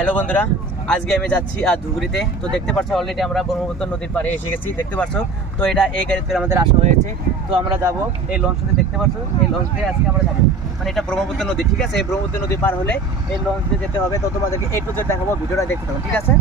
Hello বন্ধুরা, আজকে আমি যাচ্ছি ধুবড়িতে। তো দেখতে পাচ্ছ অলরেডি আমরা ব্রহ্মপুত্র নদীর পাড়ে এসে গেছি, দেখতে পাচ্ছ। তো এটা এই গাড়িতে করে আমাদের আসা হয়েছে। তো আমরা যাব এই লঞ্চে, দেখতে পাচ্ছ এই লঞ্চে আজকে আমরা যাবো। মানে এটা ব্রহ্মপুত্র নদী, ঠিক আছে। এই ব্রহ্মপুত্র নদী পার হলে এই লঞ্চে যেতে হবে। তো তোমাদেরকে A to Z দেখাবো, ভিডিওটা দেখতে থাকো, ঠিক আছে।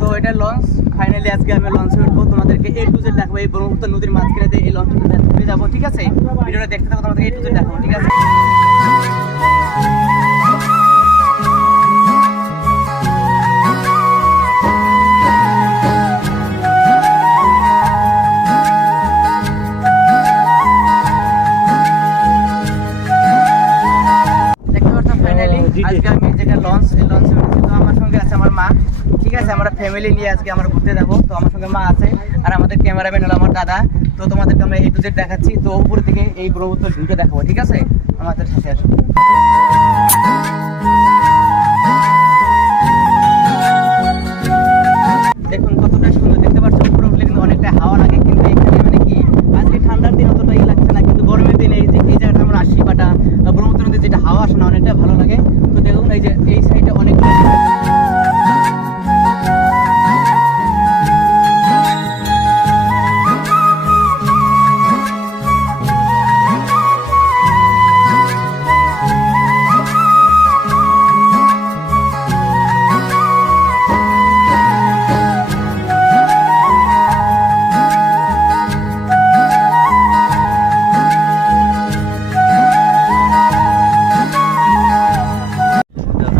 তো এটা লঞ্চ, ফাইনালি আজকে আমি লঞ্চে উঠবো। তোমাদেরকে A to Z দেখাবো। এই ব্রহ্মপুত্র নদীর মাঝখানে দিয়ে এই লঞ্চে যাবো, ঠিক আছে। ভিডিওটা দেখতে থাকো, তোমাদেরকে A to Z দেখাবো, ঠিক আছে। আজকে আমি যেটা লঞ্চ, এই লঞ্চে উঠেছি। তো আমার সঙ্গে আছে আমার মা, ঠিক আছে। আমরা ফ্যামিলি নিয়ে আজকে আমরা ঘুরতে যাবো। তো আমার সঙ্গে মা আছে, আর আমাদের ক্যামেরাম্যান হলো আমার দাদা। তো তোমাদেরকে আমরা A to Z দেখাচ্ছি। তো উপর থেকে এই ব্রহ্মপুত্র ভিউটা দেখাবো, ঠিক আছে। আমাদের সাথে আসো। দেখুন কতটা সুন্দর, দেখতে পাচ্ছ। উপরে উঠলে কিন্তু অনেকটা হাওয়া লাগে, কিন্তু এখানে মানে কি আজকে ঠান্ডার দিন অতটা লাগছে না, কিন্তু গরমের দিনে এই যে এই জায়গাটা আমরা আসি বাটা ব্রহ্মপুত্র নদীর যেটা হাওয়া আসে না, অনেকটা ভালো লাগে। তো দেখুন এই যে এই সাইডে অনেক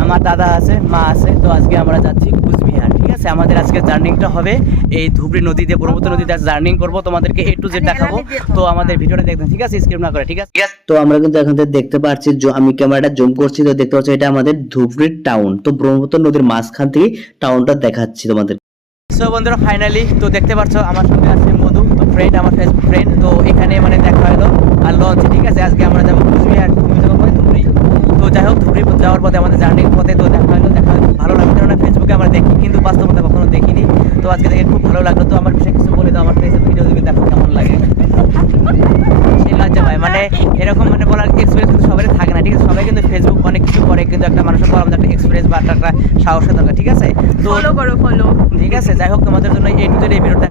আমার দাদা আছে, মা আছে। তো আজকে আমরা যাচ্ছি কুচবিহার, ঠিক আছে। আমাদের আজকে জার্নিংটা হবে এই ধুবড়ি নদীতে, ব্রহ্মপুত্র নদীতে জার্নিং করবো। তোমাদেরকে A to Z দেখাবো। তো আমাদের ভিডিওটা দেখবেন, ঠিক আছে, স্কিপ না করে, ঠিক আছে। তো আমরা কিন্তু এখান থেকে দেখতে পাচ্ছি, আমি ক্যামেরাটা জুম করছি, তো দেখতে পাচ্ছি এটা আমাদের ধুবড়ি টাউন। তো ব্রহ্মপুত্র নদীর মাঝখান থেকে টাউনটা দেখাচ্ছি তোমাদের। সো বন্ধুরা, ফাইনালি তো দেখতে পাচ্ছ আমার সঙ্গে আছে মধু, তো ফ্রেন্ড, আমার ফেসবুক ফ্রেন্ড। তো এখানে মানে দেখা হলো আর লঞ্চ, ঠিক আছে। আজকে আমরা যাবো কুচবিহার, তুমি যাবো ধুবড়ি। তো যাই হোক, ধুবড়ি যাওয়ার পথে আমাদের জার্নির পথে তো দেখা হলো, ভালো লাগলো। কারণ ফেসবুকে আমরা দেখি, কিন্তু বাস্তবতা কখনো দেখিনি। তো আজকে দেখে খুব ভালো লাগলো। তো আমার বিষয়ে কিছু বলে দাও, আমার ফেসবুক ভিডিও যদি দেখো কেমন লাগে। সেই লজ্জা পায়, মানে এরকম মানে বলার এক্সপিরিয়েন্স কিন্তু সবাই থাকে না, ঠিক আছে। সবাই কিন্তু ফেসবুক অনেক কিছু করে, কিন্তু একটা মানুষের করার মধ্যে একটা এক্সপিরিয়েন্স বা একটা সাহসের দরকার, ঠিক আছে। তো ফলো করো, ঠিক আছে। যাই হোক, তোমাদের জন্য A to Z এই ভিডিওটা